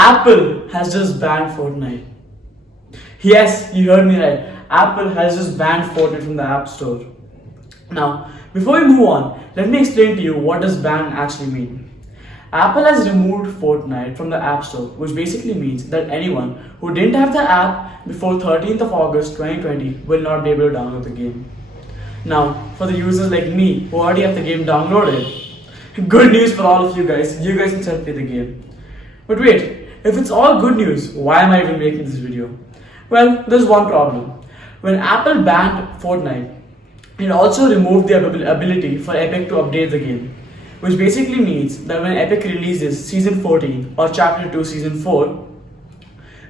Apple has just banned Fortnite. Yes, you heard me right. Apple has just banned Fortnite from the App Store. Now, before we move on, let me explain to you what does ban actually mean. Apple has removed Fortnite from the App Store, which basically means that anyone who didn't have the app before 13th of August 2020 will not be able to download the game. Now, for the users like me who already have the game downloaded, good news for all of you guys. You guys can still play the game. But wait, if it's all good news, why am I even making this video? Well, there's one problem. When Apple banned Fortnite, it also removed the ability for Epic to update the game, which basically means that when Epic releases Season 14 or Chapter 2 Season 4,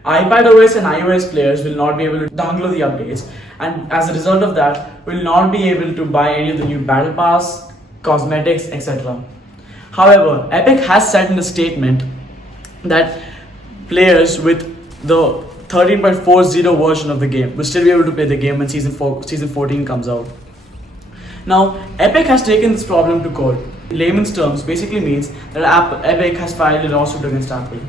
iPadOS and iOS players will not be able to download the updates, and as a result of that, will not be able to buy any of the new Battle Pass, cosmetics, etc. However, Epic has said in a statement that players with the 13.40 version of the game will still be able to play the game when Season 14 comes out. Now, Epic has taken this problem to court. In layman's terms, basically means that Epic has filed a lawsuit against Apple.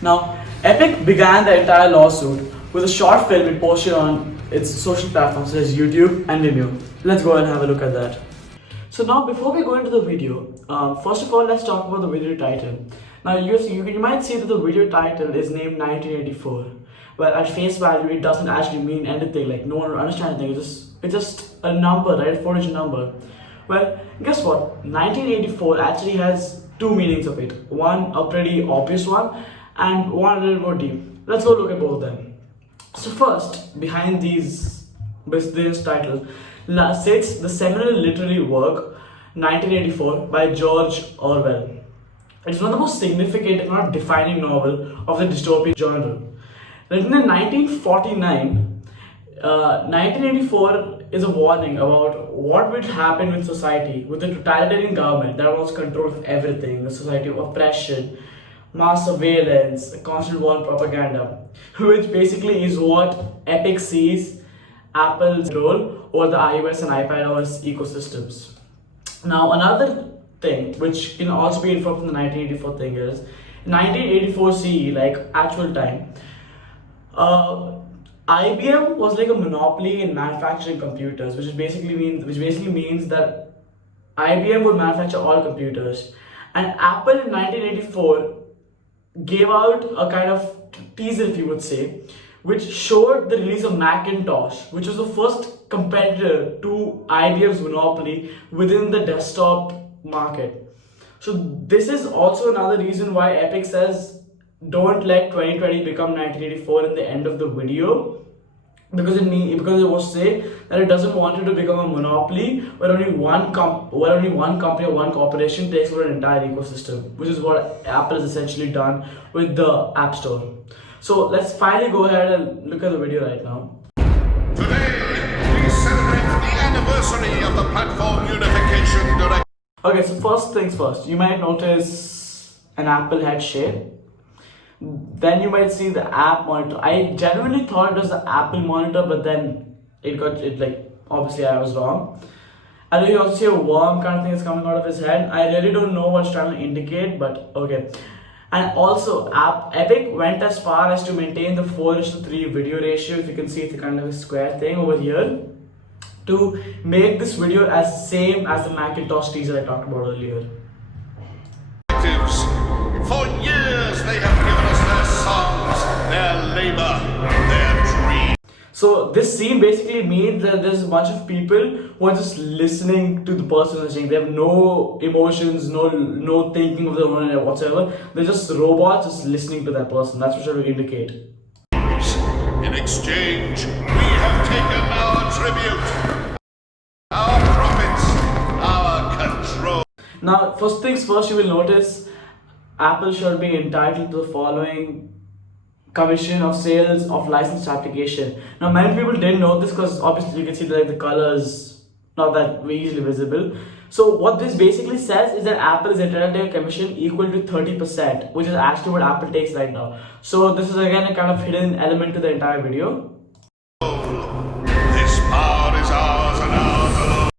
Now, Epic began the entire lawsuit with a short film it posted on its social platforms such as YouTube and Vimeo. Let's go and have a look at that. So now, before we go into the video, first of all, let's talk about the video title. Now, you might see that the video title is named 1984. Well, at face value, it doesn't actually mean anything. Like, no one will understand anything. It's just a number, right? A 4-digit number. Well, guess what? 1984 actually has two meanings of it. One, a pretty obvious one, and one a little more deep. Let's go look at both of them. So first, behind this title sits the seminal literary work 1984 by George Orwell. It's one of the most significant, if not defining, novel of the dystopian genre. Written in 1949, 1984 is a warning about what would happen with society with a totalitarian government that wants control of everything, a society of oppression, mass surveillance, constant war and propaganda, which basically is what Epic sees Apple's role over the iOS and iPadOS ecosystems. Now, another thing which can also be inferred from the 1984 thing is 1984 CE, like actual time. IBM was like a monopoly in manufacturing computers, which basically means that IBM would manufacture all computers, and Apple in 1984 gave out a kind of teaser, if you would say, which showed the release of Macintosh, which was the first competitor to IBM's monopoly within the desktop market. So this is also another reason why Epic says don't let 2020 become 1984 in the end of the video, because it will say that it doesn't want it to become a monopoly where only one company or one corporation takes over an entire ecosystem, which is what Apple has essentially done with the App Store. So let's finally go ahead and look at the video right now. Today, we celebrate the anniversary of the Platform Unification Directive. Okay, so first things first, you might notice an Apple head shape. Then you might see the app monitor. I genuinely thought it was the Apple monitor, but then obviously I was wrong. And then you also see a worm kind of thing is coming out of his head. I really don't know what it's trying to indicate, but okay. And also, Epic went as far as to maintain the 4:3 video ratio. If you can see, it's a kind of a square thing over here, to make this video as same as the Macintosh teaser I talked about earlier. For years they have given us their songs, their labor, their dreams. So this scene basically means that there's a bunch of people who are just listening to the person saying. They have no emotions, no thinking of their own whatsoever. They're just robots just listening to that person. That's what should indicate. In exchange, we have taken our tribute, our profits, our control. Now, first things first, you will notice Apple should be entitled to the following commission of sales of licensed application. Now, many people didn't know this because obviously you can see that the colors not that easily visible. So what this basically says is that Apple is entitled to a commission equal to 30%, which is actually what Apple takes right now. So this is again a kind of hidden element to the entire video. This power is ours and ours alone.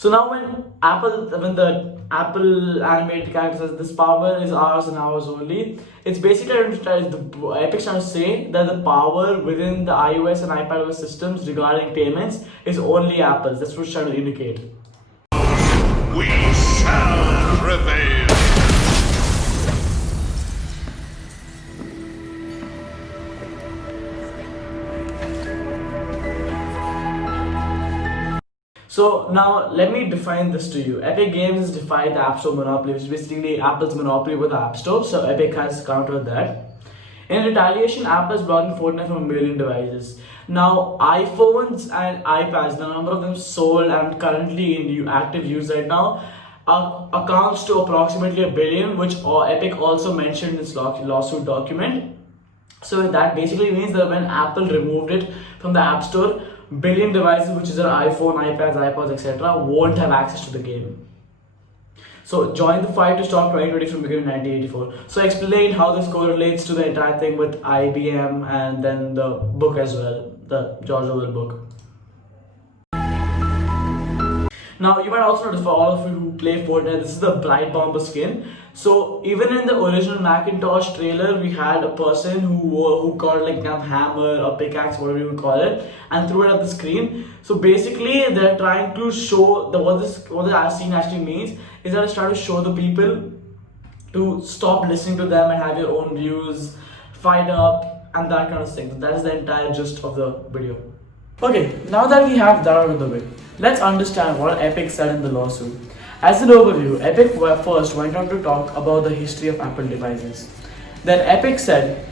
So now when the Apple animated character says this power is ours and ours only, it's basically Epic's trying to say that the power within the iOS and iPadOS systems regarding payments is only Apple's. That's what it's trying to indicate. We shall prevail. So now let me define this to you. Epic Games has defied the App Store monopoly, which is basically Apple's monopoly with the App Store. So Epic has countered that. In retaliation, Apple is blocking Fortnite from 1 million devices. Now, iPhones and iPads, the number of them sold and currently in active use right now, accounts to approximately 1 billion, which Epic also mentioned in its lawsuit document. So that basically means that when Apple removed it from the App Store, billion devices, which is an iPhone, iPads, iPods, etc., won't have access to the game. So join the fight to stop 2020 from becoming 1984. So explain how this correlates to the entire thing with IBM and then the book as well, the George Orwell book. Now you might also notice, for all of you who play Fortnite, this is the Bright Bomber skin. So even in the original Macintosh trailer, we had a person who got like a hammer, a pickaxe, whatever you would call it, and threw it at the screen. So basically, they're trying to show what the scene actually means is that it's trying to show the people to stop listening to them and have your own views, fight up, and that kind of thing. So that is the entire gist of the video. Okay, now that we have that out of the way, let's understand what Epic said in the lawsuit. As an overview, Epic first went on to talk about the history of Apple devices. Then Epic said,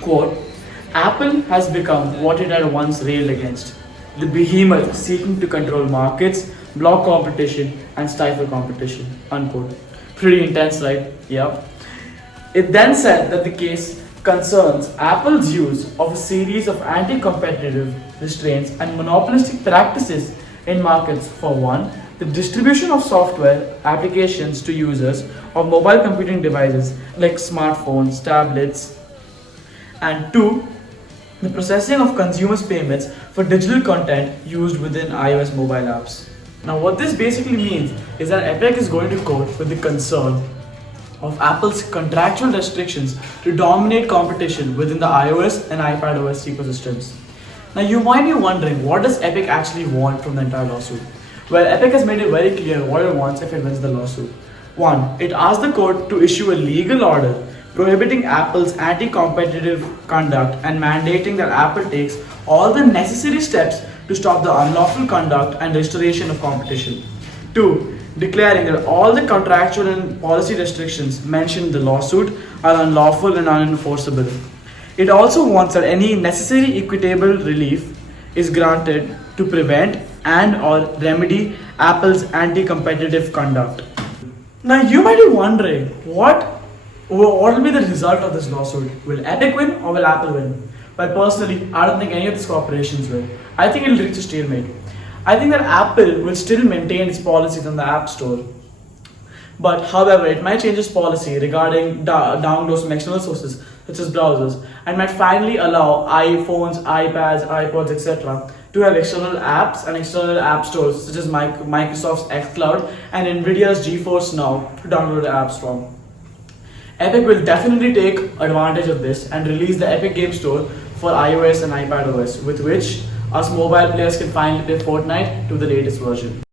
quote, Apple has become what it had once railed against, the behemoth seeking to control markets, block competition, and stifle competition, unquote. Pretty intense, right? Yeah. It then said that the case concerns Apple's use of a series of anti-competitive restraints and monopolistic practices in markets. For one, the distribution of software applications to users of mobile computing devices like smartphones, tablets, and two, the processing of consumers' payments for digital content used within iOS mobile apps. Now what this basically means is that Epic is going to court with the concern of Apple's contractual restrictions to dominate competition within the iOS and iPadOS ecosystems. Now you might be wondering, what does Epic actually want from the entire lawsuit? Well, Epic has made it very clear what it wants if it wins the lawsuit. 1. It asks the court to issue a legal order prohibiting Apple's anti-competitive conduct and mandating that Apple takes all the necessary steps to stop the unlawful conduct and restoration of competition. 2. Declaring that all the contractual and policy restrictions mentioned in the lawsuit are unlawful and unenforceable. It also wants that any necessary equitable relief is granted to prevent and/or remedy Apple's anti-competitive conduct. Now you might be wondering, what will be the result of this lawsuit? Will Epic win or will Apple win? Well, personally, I don't think any of these corporations will. I think it'll reach a stalemate. I think that Apple will still maintain its policies on the App Store. But however, it might change its policy regarding downloads from external sources such as browsers, and might finally allow iPhones, iPads, iPods, etc. to have external apps and external app stores such as Microsoft's xCloud and Nvidia's GeForce Now to download apps from. Epic will definitely take advantage of this and release the Epic Game Store for iOS and iPadOS, with which us mobile players can finally play Fortnite to the latest version.